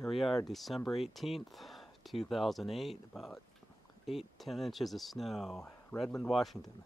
Here we are, December 18th, 2008, about 8-10 inches of snow, Redmond, Washington.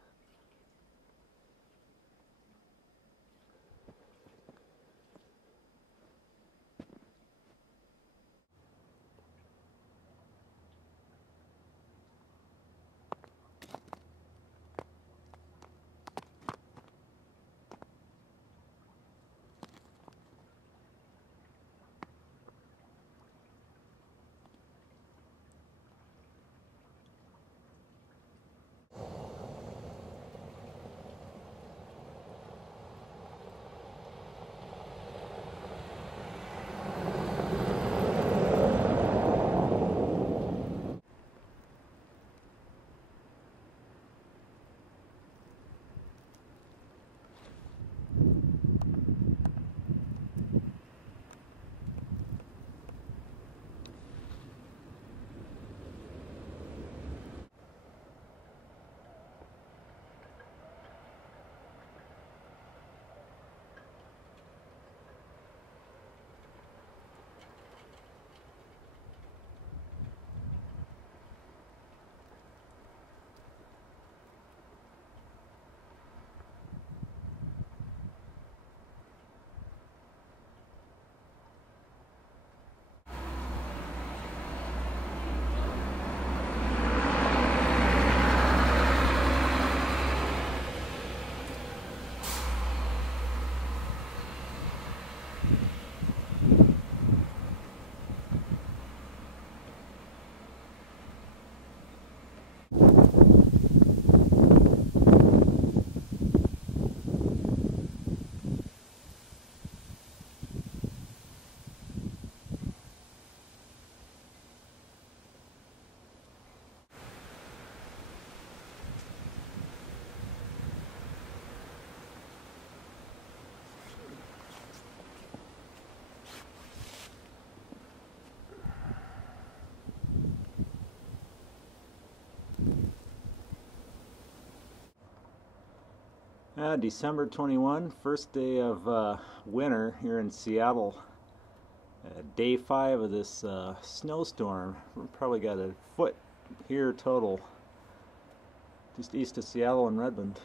December 21, first day of winter here in Seattle. Day 5 of this snowstorm. We probably got a foot here total, just east of Seattle and Redmond.